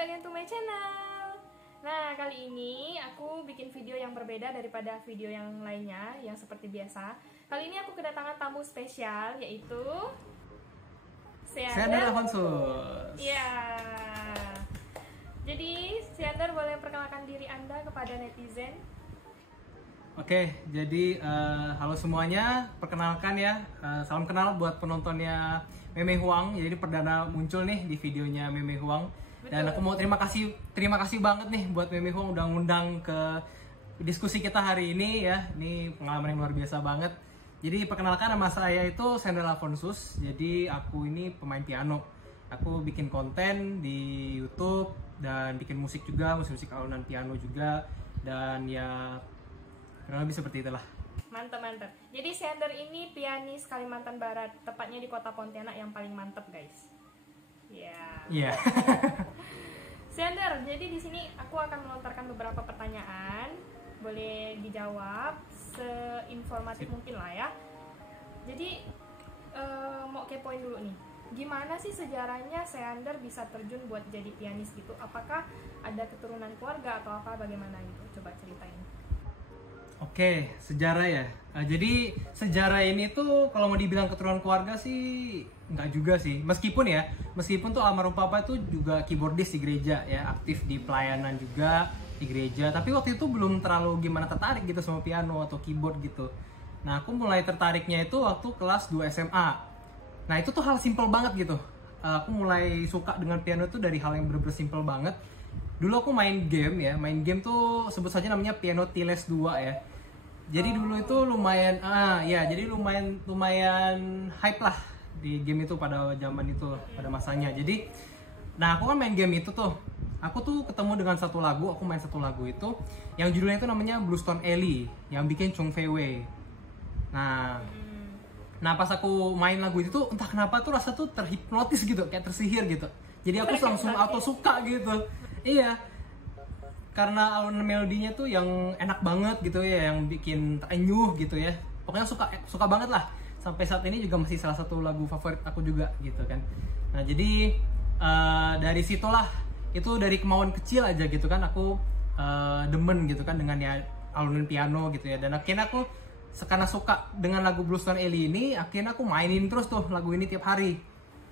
back to my channel. Nah, kali ini aku bikin video yang berbeda daripada video yang lainnya yang seperti biasa. Kali ini aku kedatangan tamu spesial, yaitu Seander Alfonsus. Iya. Jadi, Seander boleh perkenalkan diri Anda kepada netizen? Oke, jadi halo semuanya, perkenalkan ya, salam kenal buat penontonnya Meme Huang. Jadi perdana muncul nih di videonya Meme Huang. Dan aku mau terima kasih banget nih buat Meme Huang udah ngundang ke diskusi kita hari ini ya. Ini pengalaman yang luar biasa banget. Jadi perkenalkan, nama saya itu Seander Alfonsus. Jadi aku ini pemain piano. Aku bikin konten di YouTube dan bikin musik juga, musik alunan piano juga. Dan ya kurang lebih seperti itulah. Mantap. Jadi Seander ini pianis Kalimantan Barat, tepatnya di kota Pontianak yang paling mantap, guys. Ya. Iya. Seander, jadi di sini aku akan melontarkan beberapa pertanyaan. Boleh dijawab seinformatif mungkin lah ya. Jadi mau kepoin dulu nih. Gimana sih sejarahnya Seander bisa terjun buat jadi pianis gitu? Apakah ada keturunan keluarga atau apa, bagaimana gitu? Coba ceritain. Oke, sejarah ya. Jadi sejarah ini tuh kalau mau dibilang keturunan keluarga sih nggak juga sih. Meskipun tuh almarhum papa itu juga keyboardis di gereja ya, aktif di pelayanan juga di gereja. Tapi waktu itu belum terlalu gimana tertarik gitu sama piano atau keyboard gitu. Nah, aku mulai tertariknya itu waktu kelas 2 SMA. Nah, itu tuh hal simple banget gitu. Aku mulai suka dengan piano itu dari hal yang bener-bener simple banget. Dulu aku main game tuh sebut saja namanya Piano Tiles 2 ya. Jadi dulu itu lumayan hype lah di game itu pada zaman itu, pada masanya. Jadi, nah aku kan main game itu tuh, aku tuh ketemu dengan satu lagu, aku main satu lagu itu, yang judulnya itu namanya Bluestone Alley, yang bikin Chung Fei Wei. Nah pas aku main lagu itu tuh, entah kenapa tuh rasa tuh terhipnotis gitu, kayak tersihir gitu. Jadi aku langsung auto suka gitu. Iya. Karena alunan melodinya tuh yang enak banget gitu ya, yang bikin terenyuh gitu ya. Pokoknya suka banget lah. Sampai saat ini juga masih salah satu lagu favorit aku juga gitu kan. Nah jadi dari situlah, itu dari kemauan kecil aja gitu kan, aku demen gitu kan dengan ya alunan piano gitu ya. Dan akhirnya aku karena suka dengan lagu Bluestone Alley ini, akhirnya aku mainin terus tuh lagu ini tiap hari.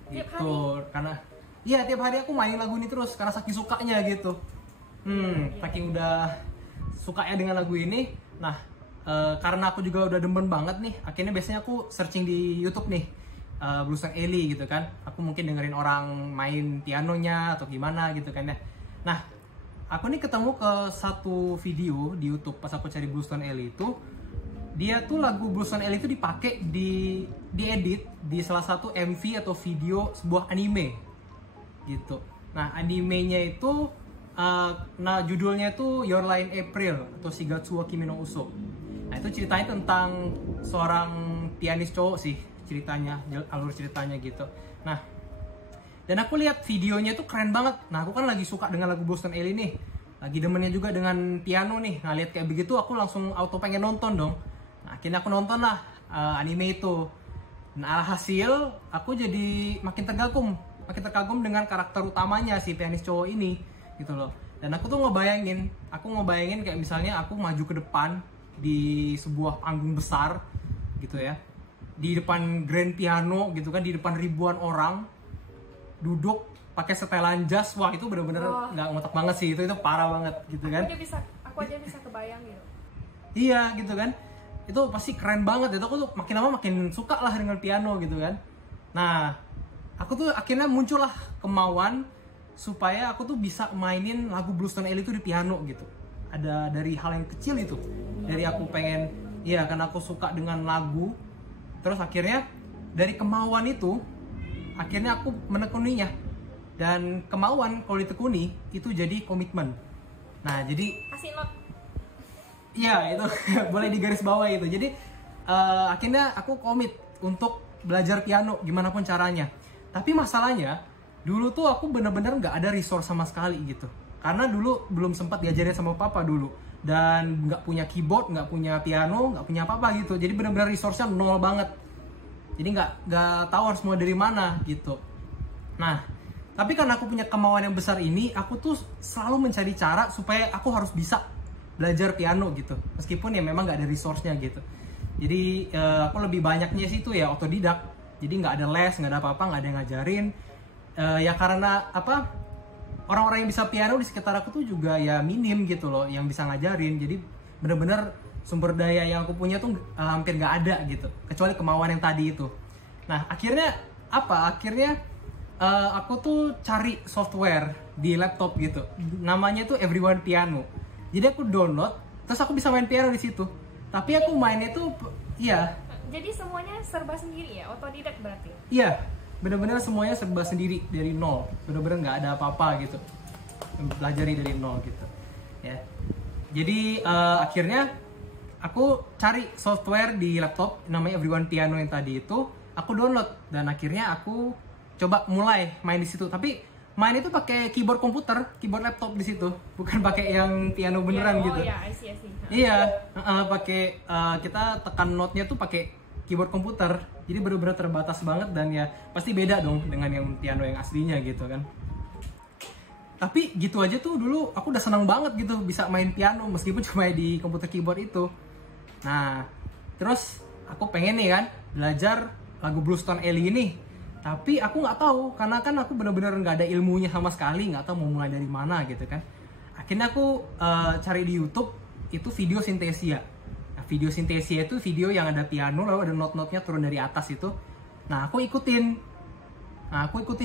Tiap gitu. Karena iya, tiap hari aku mainin lagu ini terus karena saking sukanya gitu. Saking udah sukanya dengan lagu ini. Nah, karena aku juga udah demen banget nih, akhirnya biasanya aku searching di YouTube nih, Bluestone Alley gitu kan. Aku mungkin dengerin orang main pianonya atau gimana gitu kan ya. Nah, aku nih ketemu ke satu video di YouTube pas aku cari Bluestone Alley itu. Dia tuh lagu Bluestone Alley itu dipakai diedit di salah satu MV atau video sebuah anime gitu. Nah, animenya itu judulnya itu Your Lie in April atau Shigatsu wa Kimi no Uso. Nah, itu ceritanya tentang seorang pianis cowok sih ceritanya, alur ceritanya gitu. Nah, dan aku lihat videonya itu keren banget. Nah, aku kan lagi suka dengan lagu Bluestone Alley nih. Lagi demennya juga dengan piano nih. Nah, lihat kayak begitu aku langsung auto pengen nonton dong. Nah, akhirnya aku nonton lah anime itu. Nah, alhasil aku jadi makin terkagum dengan karakter utamanya si pianis cowok ini gitu loh. Dan aku tuh ngebayangin kayak misalnya aku maju ke depan di sebuah panggung besar gitu ya, di depan grand piano gitu kan, di depan ribuan orang duduk pakai setelan jas. Wah, itu bener-bener nggak ngotak banget sih, itu parah banget gitu kan. Aku aja bisa kebayang gitu. Iya gitu kan, itu pasti keren banget itu. Aku tuh makin lama makin suka lah dengan piano gitu kan. Nah, aku tuh akhirnya muncullah kemauan supaya aku tuh bisa mainin lagu Bluestone Alley itu di piano gitu. Ada dari hal yang kecil itu, dari aku pengen, ya karena aku suka dengan lagu. Terus akhirnya dari kemauan itu, akhirnya aku menekuninya. Dan kemauan kalau ditekuni itu jadi komitmen. Nah jadi kasih not. Iya itu boleh digaris bawah itu. Jadi akhirnya aku komit untuk belajar piano gimana pun caranya. Tapi masalahnya dulu tuh aku bener-bener nggak ada resource sama sekali gitu. Karena dulu belum sempat diajarin sama papa dulu. Dan nggak punya keyboard, nggak punya piano, nggak punya apa-apa gitu. Jadi bener-bener resource-nya nol banget. Jadi nggak tahu harus mulai dari mana gitu. Nah, Tapi karena aku punya kemauan yang besar ini, aku tuh selalu mencari cara supaya aku harus bisa belajar piano gitu. Meskipun ya memang nggak ada resource-nya gitu. Jadi aku lebih banyaknya sih tuh ya otodidak. Jadi nggak ada les, nggak ada apa-apa, nggak ada yang ngajarin. Ya karena apa? Orang-orang yang bisa piano di sekitar aku tuh juga ya minim gitu loh yang bisa ngajarin. Jadi bener-bener sumber daya yang aku punya tuh hampir nggak ada gitu. Kecuali kemauan yang tadi itu. Nah akhirnya apa? Akhirnya aku tuh cari software di laptop gitu. Namanya tuh Everyone Piano. Jadi aku download, terus aku bisa main piano di situ. Tapi aku mainnya tuh, iya. Jadi semuanya serba sendiri ya, otodidak berarti? Iya, bener-bener semuanya serba sendiri dari nol. Bener-bener nggak ada apa-apa gitu. Pelajari dari nol gitu. Ya. Jadi akhirnya aku cari software di laptop namanya Everyone Piano yang tadi itu. Aku download dan akhirnya aku coba mulai main di situ. Tapi main itu pakai keyboard komputer, keyboard laptop di situ, bukan pakai yang piano beneran gitu. Iya, I see. Iya, pakai kita tekan notnya tuh pakai keyboard komputer. Jadi bener-bener terbatas banget dan ya pasti beda dong dengan yang piano yang aslinya gitu kan. Tapi gitu aja tuh dulu aku udah senang banget gitu bisa main piano meskipun cuma di komputer keyboard itu. Nah, terus aku pengen nih kan belajar lagu Bluestone Alley ini. Tapi aku nggak tahu karena kan aku bener-bener nggak ada ilmunya sama sekali, nggak tahu mau mulai dari mana gitu kan. Akhirnya aku cari di YouTube itu video Synthesia. Nah, video Synthesia itu video yang ada piano lalu ada not-notnya turun dari atas itu. Nah aku ikutin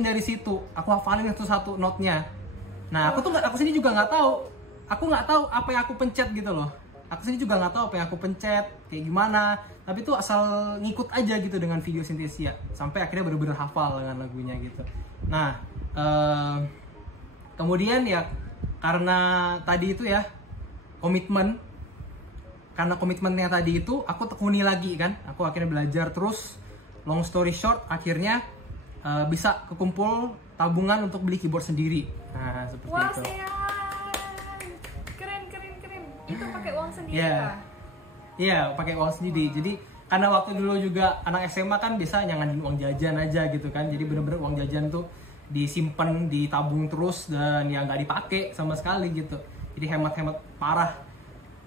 dari situ. Aku hafalin itu satu notnya. Nah aku sini juga nggak tahu. Aku nggak tahu apa yang aku pencet gitu loh. Aku sini juga nggak tahu apa yang aku pencet kayak gimana. Tapi itu asal ngikut aja gitu dengan video Synthesia sampai akhirnya bener-bener hafal dengan lagunya gitu. Nah kemudian ya karena tadi itu ya komitmen, karena komitmennya tadi itu aku tekuni lagi kan, aku akhirnya belajar terus. Long story short akhirnya bisa kekumpul tabungan untuk beli keyboard sendiri. Nah seperti Wah, itu. Keren. Itu pakai uang sendiri kah? Iya, pakai uang sendiri. Jadi karena waktu dulu juga anak SMA kan bisa nyanganin uang jajan aja gitu kan. Jadi bener-bener uang jajan tuh disimpan, ditabung terus dan ya nggak dipakai sama sekali gitu. Jadi hemat-hemat parah.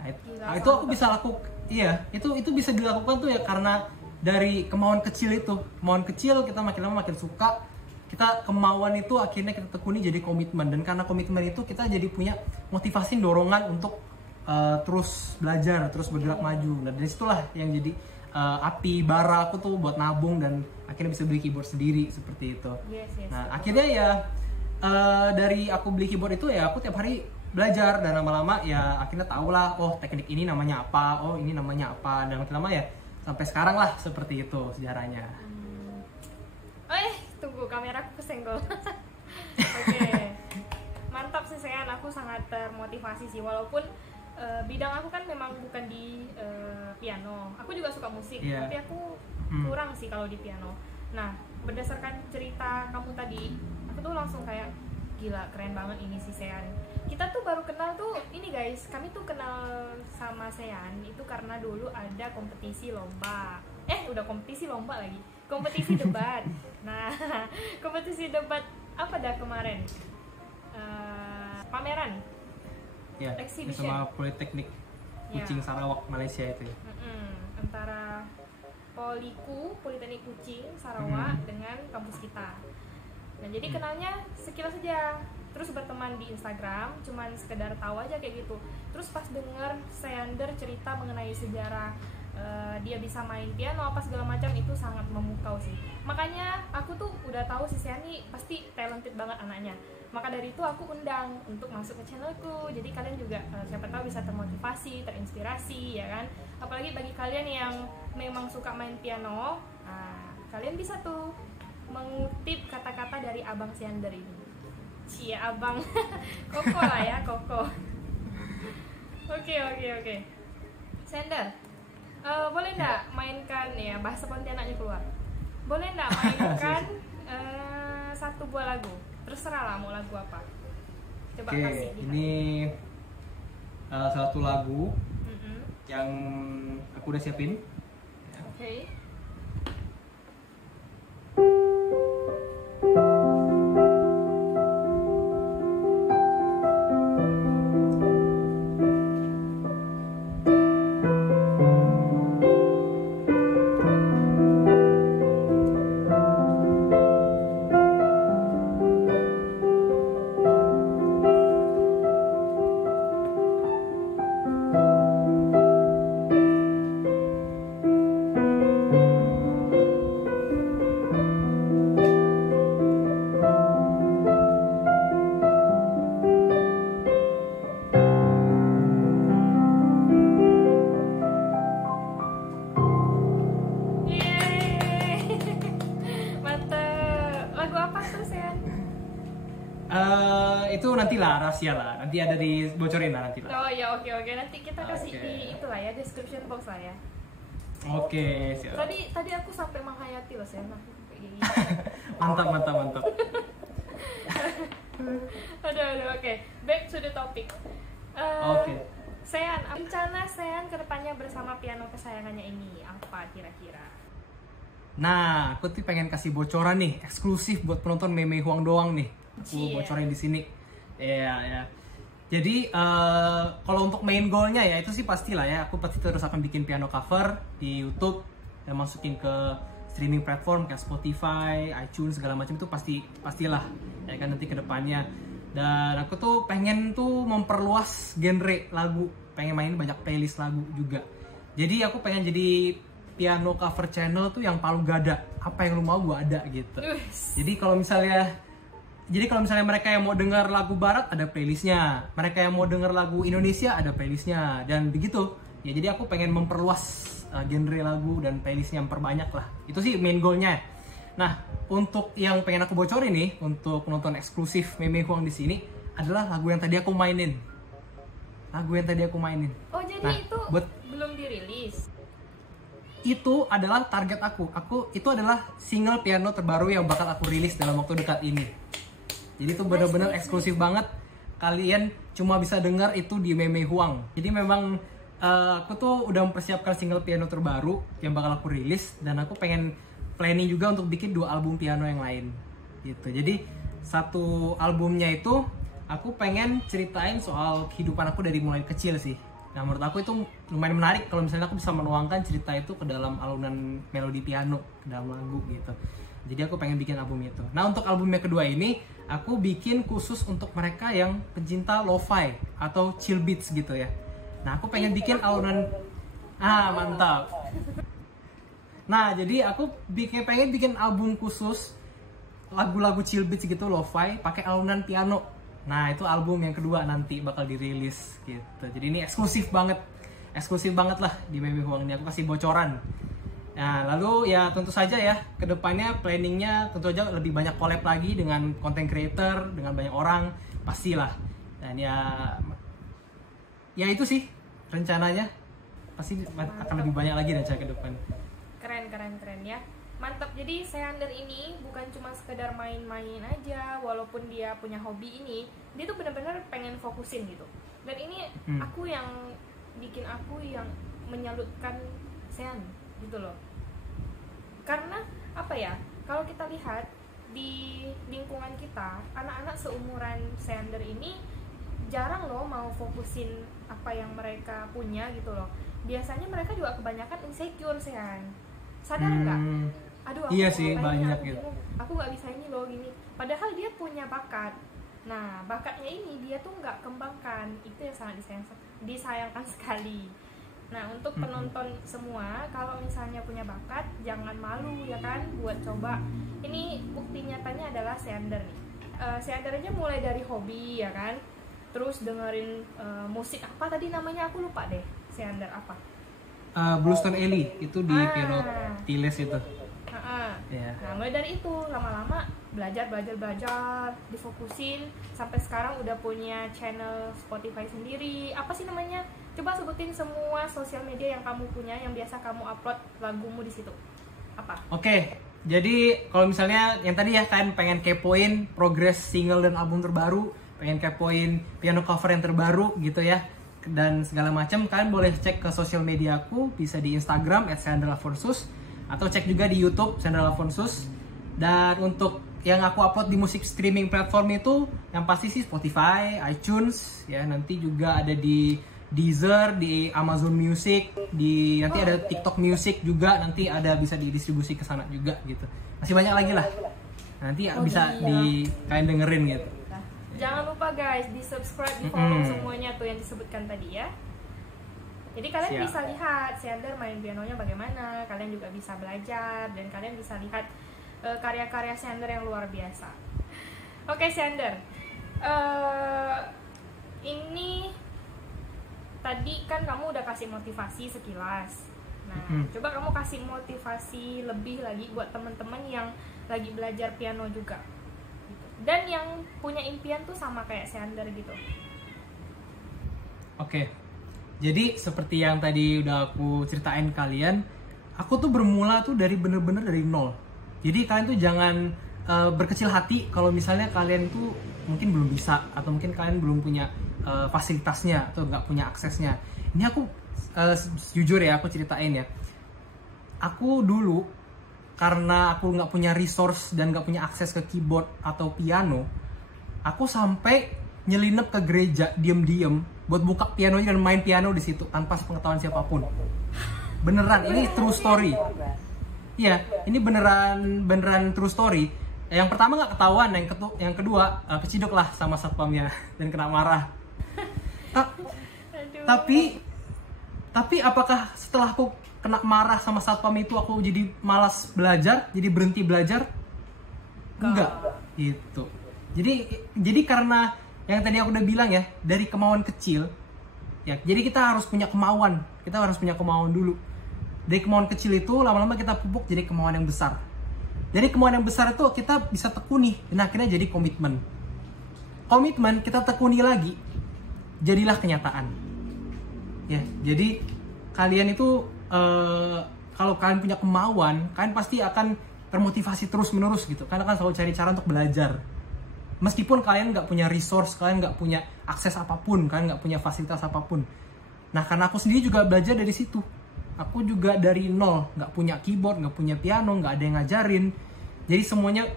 Nah, itu aku bisa lakukan. Iya, itu bisa dilakukan tuh ya karena dari kemauan kecil itu. Kemauan kecil kita makin lama makin suka. Kita kemauan itu akhirnya kita tekuni jadi komitmen, dan karena komitmen itu kita jadi punya motivasi, dorongan untuk terus belajar, terus bergerak maju. Nah dari situlah yang jadi api bara aku tuh buat nabung dan akhirnya bisa beli keyboard sendiri seperti itu. Yes, nah akhirnya ya dari aku beli keyboard itu ya aku tiap hari belajar dan lama-lama ya akhirnya tahu lah, oh teknik ini namanya apa, oh ini namanya apa, dan makin lama ya sampai sekarang lah seperti itu sejarahnya. Tunggu, kameraku kesenggol. Oke. Mantap sih Sean, aku sangat termotivasi sih walaupun bidang aku kan memang bukan di piano. Aku juga suka musik, tapi aku kurang sih kalau di piano. Nah, berdasarkan cerita kamu tadi, aku tuh langsung kayak gila, keren banget ini si Sean. Kita tuh baru kenal tuh ini guys, kami tuh kenal sama Sean itu karena dulu ada kompetisi lomba. Udah kompetisi lomba lagi. Kompetisi debat. Nah, kompetisi debat apa dah kemarin? Pameran. Ya, Exhibition. sama Politeknik Kucing Sarawak Malaysia itu ya. Antara Politeknik Kucing Sarawak dengan kampus kita. Nah jadi kenalnya sekilas saja, terus berteman di Instagram, cuman sekedar tahu aja kayak gitu. Terus pas denger Seander cerita mengenai sejarah dia bisa main piano apa segala macam, itu sangat memukau sih. Makanya aku tuh udah tahu si Sean nih pasti talented banget anaknya. Maka dari itu aku undang untuk masuk ke channelku. Jadi kalian juga siapa tahu bisa termotivasi, terinspirasi ya kan. Apalagi bagi kalian yang memang suka main piano, kalian bisa tuh mengutip kata-kata dari Abang Seander ini. Cia Abang Koko lah ya, Koko. Oke. Seander, boleh nggak mainkan ya, bahasa Pontianaknya keluar. Boleh nggak mainkan satu buah lagu? Terserah lah mau lagu apa. Coba kasih. Ini satu lagu yang aku udah siapin. Oke. itu nantilah rahasia lah. Nanti ada dibocorin lah nanti lah. Oh ya, oke. Nanti kita kasih Oke. di itulah ya, description box lah ya. Oke, siap. Tadi aku sampai menghayati loh saya. Mantap. Aduh, oke. Back to the topic. Oke. Sean, rencana Sean kedepannya bersama piano kesayangannya ini apa kira-kira? Nah, aku tuh pengen kasih bocoran nih, eksklusif buat penonton Meme Huang doang nih. Aku Cie. bocorin di sini. Iya. Jadi kalau untuk main goalnya ya itu sih pastilah ya. Aku pasti terus akan bikin piano cover di YouTube dan masukin ke streaming platform kayak Spotify, iTunes segala macam itu pastilah ya kan nanti ke depannya. Dan aku tuh pengen tuh memperluas genre lagu, pengen main banyak playlist lagu juga. Jadi aku pengen jadi piano cover channel tuh yang palu gada, apa yang lu mau gua ada gitu. Jadi kalau misalnya mereka yang mau dengar lagu barat ada playlistnya, mereka yang mau dengar lagu Indonesia ada playlistnya, dan begitu. Ya jadi aku pengen memperluas genre lagu dan playlistnya memperbanyak lah. Itu sih main goalnya. Nah, untuk yang pengen aku bocorin nih, untuk nonton eksklusif Meme Huang di sini adalah lagu yang tadi aku mainin. Oh, jadi Nah, itu belum dirilis. Itu adalah target aku. Itu adalah single piano terbaru yang bakal aku rilis dalam waktu dekat ini. Jadi itu benar-benar eksklusif banget. Kalian cuma bisa dengar itu di Meme Huang. Jadi memang aku tuh udah mempersiapkan single piano terbaru yang bakal aku rilis, dan aku pengen planning juga untuk bikin 2 album piano yang lain gitu. Jadi satu albumnya itu aku pengen ceritain soal kehidupan aku dari mulai kecil sih. Nah, menurut aku itu lumayan menarik kalau misalnya aku bisa menuangkan cerita itu ke dalam alunan melodi piano, ke dalam lagu gitu. Jadi aku pengen bikin album itu. Nah, untuk album yang kedua ini aku bikin khusus untuk mereka yang pencinta lo-fi atau chill beats gitu ya. Nah, aku pengen bikin alunan mantap. Nah, jadi aku pengen bikin album khusus lagu-lagu chill beats gitu, lo-fi, pakai alunan piano. Nah, itu album yang kedua nanti bakal dirilis gitu. Jadi ini eksklusif banget lah di Meme Huang ini. Aku kasih bocoran. Nah, lalu ya tentu saja ya, kedepannya planningnya tentu aja lebih banyak collab lagi dengan content creator, dengan banyak orang, pastilah. Dan ya itu sih rencananya. Pasti akan lebih banyak lagi rencana ke depan. Keren ya. Mantap. Jadi Seander ini bukan cuma sekedar main-main aja, walaupun dia punya hobi ini, dia tuh benar-benar pengen fokusin gitu. Dan ini yang menyalutkan Sean gitu loh. Karena apa ya? Kalau kita lihat di lingkungan kita, anak-anak seumuran Seander ini jarang loh mau fokusin apa yang mereka punya gitu loh. Biasanya mereka juga kebanyakan insecure, Sean. Sadar nggak? Aduh, aku iya sih, banyak aku gitu. Aku nggak bisa ini loh gini. Padahal dia punya bakat. Nah, bakatnya ini dia tuh nggak kembangkan. Itu yang sangat disayangkan sekali. Nah, untuk penonton semua, kalau misalnya punya bakat, jangan malu ya kan buat coba. Ini bukti nyatanya adalah Seander nih. Seander aja mulai dari hobi ya kan. Terus dengerin musik apa tadi namanya, aku lupa deh. Seander apa? Bluestone Alley itu di piano Tiles itu. Yeah. Nah, mulai dari itu lama-lama belajar, difokusin sampai sekarang udah punya channel Spotify sendiri. Apa sih namanya? Coba sebutin semua sosial media yang kamu punya yang biasa kamu upload lagumu di situ. Apa? Oke. Jadi kalau misalnya yang tadi ya kalian pengen kepoin progres single dan album terbaru, pengen kepoin piano cover yang terbaru gitu ya, dan segala macam, kalian boleh cek ke sosial media aku, bisa di Instagram @SeanderLafonsus, atau cek juga di YouTube SeanderLafonsus. Dan untuk yang aku upload di musik streaming platform itu yang pasti sih Spotify, iTunes ya, nanti juga ada di Deezer, di Amazon Music, nanti ada TikTok Music juga, nanti ada bisa didistribusi ke sana juga gitu. Masih banyak lagi lah. Nanti bisa kalian dengerin gitu. Jangan lupa guys, di-subscribe, di-follow semuanya tuh yang disebutkan tadi ya. Jadi kalian bisa lihat Seander main pianonya bagaimana, kalian juga bisa belajar, dan kalian bisa lihat karya-karya Seander yang luar biasa. Oke Seander, ini tadi kan kamu udah kasih motivasi sekilas. Nah, coba kamu kasih motivasi lebih lagi buat teman-teman yang lagi belajar piano juga. Gitu. dan yang punya impian tuh sama kayak Seander gitu. Oke, jadi seperti yang tadi udah aku ceritain kalian, aku tuh bermula tuh dari bener-bener dari nol. Jadi kalian tuh jangan berkecil hati kalau misalnya kalian tuh mungkin belum bisa, atau mungkin kalian belum punya fasilitasnya atau nggak punya aksesnya. Ini aku jujur ya, aku ceritain ya. Aku dulu karena aku nggak punya resource dan nggak punya akses ke keyboard atau piano, aku sampai nyelinap ke gereja diem-diem buat buka pianonya dan main piano di situ tanpa sepengetahuan siapapun. Beneran, ini true story. Iya, ini beneran true story. Yang pertama nggak ketahuan, yang kedua keciduk lah sama satpamnya dan kena marah. Tapi apakah setelah aku kena marah sama satpam itu aku jadi malas belajar, jadi berhenti belajar? Enggak, gitu. Jadi karena yang tadi aku udah bilang ya, dari kemauan kecil, ya. Jadi kita harus punya kemauan, dulu. Dari kemauan kecil itu lama-lama kita pupuk jadi kemauan yang besar. Dari kemauan yang besar itu kita bisa tekuni dan akhirnya jadi komitmen. Komitmen kita tekuni lagi, jadilah kenyataan. Ya, jadi kalian itu kalau kalian punya kemauan, kalian pasti akan termotivasi terus-menerus gitu. Kalian akan selalu cari cara untuk belajar. Meskipun kalian nggak punya resource, kalian nggak punya akses apapun, kalian nggak punya fasilitas apapun. Nah, karena aku sendiri juga belajar dari situ. Aku juga dari nol, nggak punya keyboard, nggak punya piano, nggak ada yang ngajarin. Jadi semuanya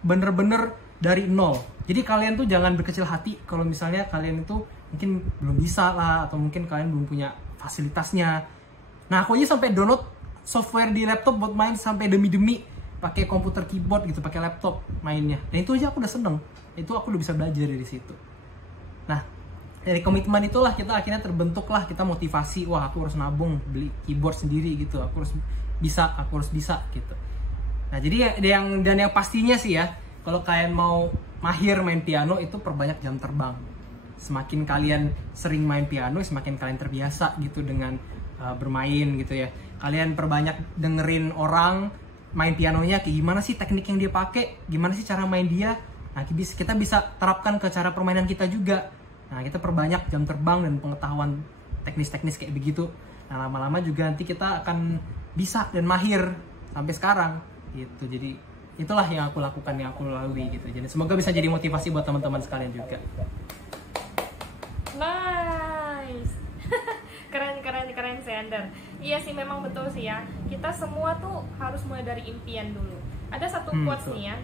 bener-bener dari nol. Jadi kalian tuh jangan berkecil hati kalau misalnya kalian itu mungkin belum bisa lah, atau mungkin kalian belum punya fasilitasnya. Nah, aku aja sampai download software di laptop buat main sampai demi-demi pakai komputer keyboard gitu, pakai laptop mainnya. Dan itu aja aku udah seneng. Itu aku udah bisa belajar dari situ. Nah, dari komitmen itulah kita akhirnya terbentuklah kita motivasi, wah aku harus nabung beli keyboard sendiri gitu, aku harus bisa gitu. Nah, jadi yang pastinya sih ya, kalau kalian mau mahir main piano itu perbanyak jam terbang. Semakin kalian sering main piano, semakin kalian terbiasa gitu dengan bermain gitu ya. Kalian perbanyak dengerin orang main pianonya, kayak gimana sih teknik yang dia pakai, gimana sih cara main dia. Nah, kita bisa terapkan ke cara permainan kita juga. Nah, kita perbanyak jam terbang dan pengetahuan teknis-teknis kayak begitu. Nah, lama-lama juga nanti kita akan bisa dan mahir sampai sekarang gitu. Jadi itulah yang aku lakukan, yang aku lalui gitu. Jadi semoga bisa jadi motivasi buat teman-teman sekalian juga. Nice. keren Seander. Iya sih, memang betul sih ya. Kita semua tuh harus mulai dari impian dulu. Ada satu quotes nih ya.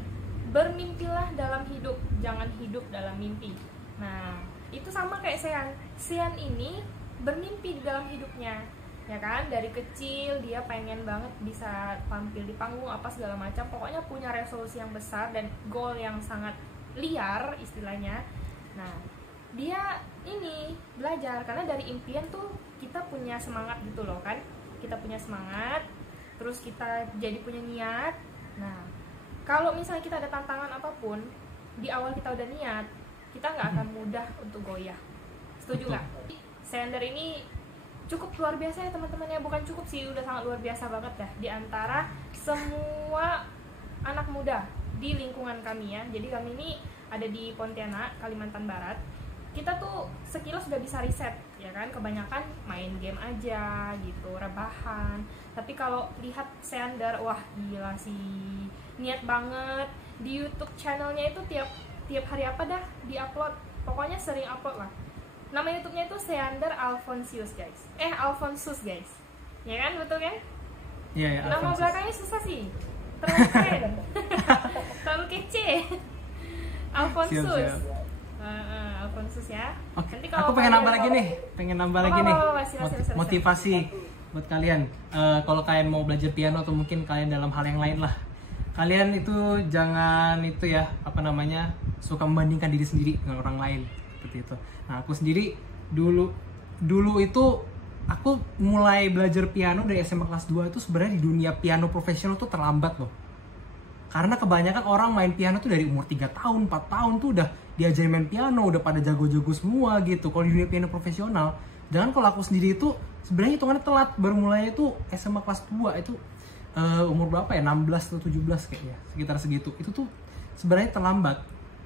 Bermimpilah dalam hidup, jangan hidup dalam mimpi. Nah, itu sama kayak Sean ini bermimpi di dalam hidupnya, ya kan? Dari kecil dia pengen banget bisa tampil di panggung apa segala macam, pokoknya punya resolusi yang besar dan goal yang sangat liar istilahnya. Nah, dia ini belajar karena dari impian tuh kita punya semangat gitu loh kan, kita punya semangat, terus kita jadi punya niat. Nah, kalau misalnya kita ada tantangan apapun, di awal kita udah niat, kita nggak akan mudah untuk goyah. Setuju nggak? Seander ini cukup luar biasa ya teman-teman ya, bukan cukup sih, udah sangat luar biasa banget ya di antara semua anak muda di lingkungan kami ya. Jadi kami ini ada di Pontianak, Kalimantan Barat. Kita tuh sekilas sudah bisa riset ya kan, kebanyakan main game aja gitu, rebahan. Tapi kalau lihat Seander, wah gila sih, niat banget. Di YouTube channelnya itu tiap hari apa dah diupload, pokoknya sering upload lah. Nama YouTube-nya itu Seander Alfonsius guys. Alfonsus guys, ya kan, betul kan? Iya, yeah, nama belakangnya susah sih, terlalu keren. Terlalu kece. Alfonsus. Siap. Alfonsus ya. Okay. Nanti kalau aku pengen nambah lagi nih, motivasi buat kalian. Kalau kalian mau belajar piano atau mungkin kalian dalam hal yang lain lah, kalian itu jangan itu ya, suka membandingkan diri sendiri dengan orang lain seperti itu. Nah, aku sendiri dulu itu aku mulai belajar piano dari SMA kelas 2 itu sebenarnya di dunia piano profesional tuh terlambat loh. Karena kebanyakan orang main piano tuh dari umur 3 tahun, 4 tahun tuh udah diajarin main piano, udah pada jago-jago semua gitu. Kalau di dunia piano profesional, jangan kalau aku sendiri itu sebenarnya hitungannya telat, baru mulai itu SMA kelas 2 itu umur berapa ya, 16 atau 17 kayaknya, sekitar segitu. Itu tuh sebenarnya terlambat.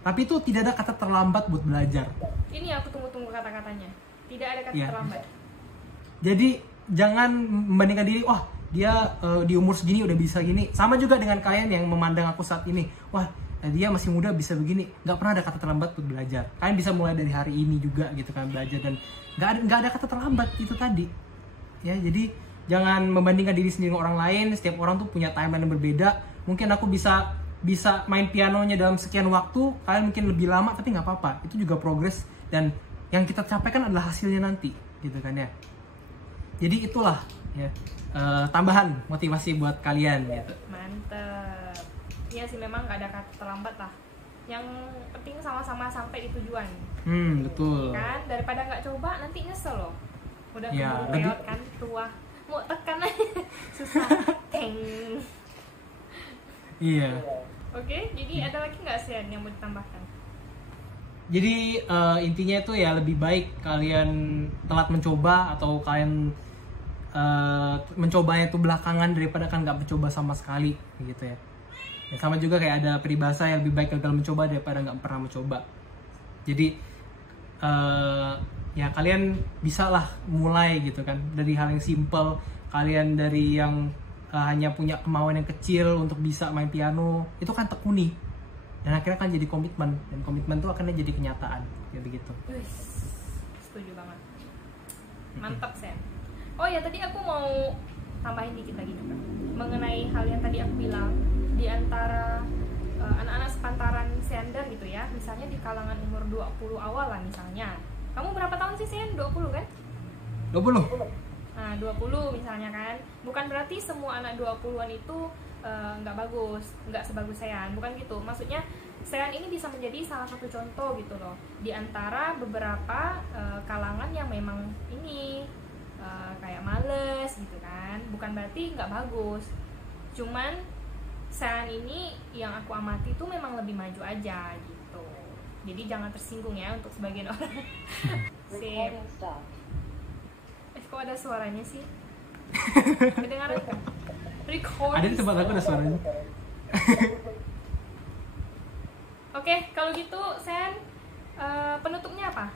Tapi itu tidak ada kata terlambat buat belajar. Ini aku tunggu-tunggu kata-katanya. Tidak ada kata Iya. terlambat. Jadi jangan membandingkan diri, wah dia di umur segini udah bisa gini. Sama juga dengan kalian yang memandang aku saat ini, wah dia masih muda bisa begini. Nggak pernah ada kata terlambat buat belajar. Kalian bisa mulai dari hari ini juga gitu kan belajar, dan nggak ada kata terlambat itu tadi. Ya, jadi jangan membandingkan diri sendiri dengan orang lain. Setiap orang tuh punya timeline yang berbeda. Mungkin aku bisa main pianonya dalam sekian waktu, kalian mungkin lebih lama, tapi nggak apa-apa. Itu juga progres, dan yang kita capai kan adalah hasilnya nanti, gitu kan ya. Jadi itulah ya tambahan motivasi buat kalian gitu. Mantep. Iya sih, memang nggak ada kata terlambat lah. Yang penting sama-sama sampai di tujuan. Betul. Kan daripada nggak coba nanti nyesel loh. Udah Ya, keburu reot kan, tua. Mau tekan aja susah. Teng. Iya. Oke, jadi ada lagi nggak Sian yang mau ditambahkan? Jadi intinya itu ya lebih baik kalian telat mencoba atau kalian mencobanya itu belakangan daripada kan nggak mencoba sama sekali gitu ya. Ya sama juga kayak ada peribahasa yang lebih baik gagal mencoba daripada nggak pernah mencoba. Jadi ya kalian bisa lah mulai gitu kan dari hal yang simple. Kalian dari yang hanya punya kemauan yang kecil untuk bisa main piano, itu kan tekuni. Dan akhirnya kan jadi komitmen, dan komitmen itu akan jadi kenyataan kayak begitu. Wih, setuju banget. Mantap Sen. Oh ya, tadi aku mau tambahin dikit lagi juga mengenai hal yang tadi aku bilang, di antara anak-anak sepantaran Seander gitu ya, misalnya di kalangan umur 20 awal lah misalnya. Kamu berapa tahun sih Sen? 20 kan? 20. Nah, 20 misalnya kan. Bukan berarti semua anak 20-an itu nggak bagus, nggak sebagus Sean, bukan gitu. Maksudnya Sean ini bisa menjadi salah satu contoh gitu loh, di antara beberapa kalangan yang memang ini kayak males gitu kan. Bukan berarti nggak bagus, cuman Sean ini yang aku amati tuh memang lebih maju aja gitu. Jadi jangan tersinggung ya untuk sebagian orang. Sip. Kok ada suaranya sih? Kedengaran nggak? Record. Ada di tempat aku ada suaranya. Oke, kalau gitu Sen, penutupnya apa?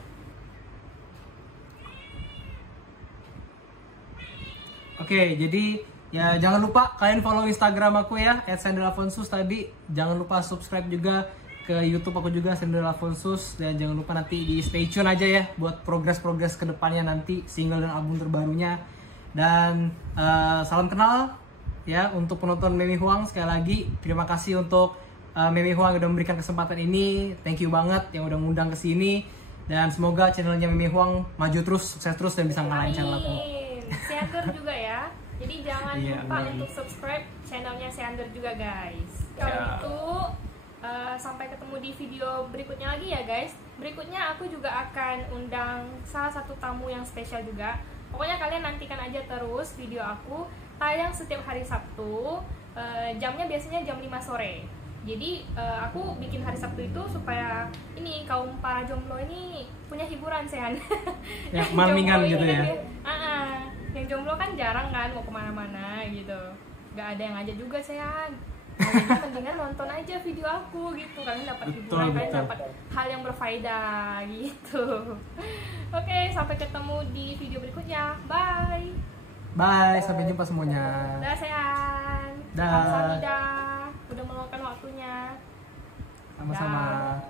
Oke, jadi ya jangan lupa kalian follow Instagram aku ya @sanderafonsus tadi. Jangan lupa subscribe juga ke YouTube aku juga Sanderafonsus, dan jangan lupa nanti di stay tune aja ya buat progres kedepannya nanti single dan album terbarunya. Dan salam kenal ya untuk penonton Memi Huang. Sekali lagi terima kasih untuk Memi Huang yang udah memberikan kesempatan ini. Thank you banget yang udah ngundang ke sini, dan semoga channelnya Memi Huang maju terus, sukses terus, dan bisa ngalahin channel aku. Seander juga ya. Jadi jangan Iya, lupa amin. untuk subscribe channelnya Seander juga guys. Kalau Ya. gitu sampai ketemu di video berikutnya lagi ya guys. Berikutnya aku juga akan undang salah satu tamu yang spesial juga. Pokoknya kalian nantikan aja terus video aku tayang setiap hari Sabtu. Jamnya biasanya jam 5 sore. Jadi aku bikin hari Sabtu itu supaya ini kaum para jomblo ini punya hiburan Sean. Ya, Yang malmingan jomblo gitu ini ya. kan yang jomblo kan jarang kan mau kemana-mana gitu. Gak ada yang ngajak juga Sean. Jadi mendingan nonton aja video aku gitu, kalian dapat hiburan, kalian dapat hal yang berfaedah gitu. Oke, sampai ketemu di video berikutnya. Bye. Bye, sampai jumpa semuanya. Dah Sean. Dah. Kamsahamnida. Udah meluangkan waktunya. Sama-sama.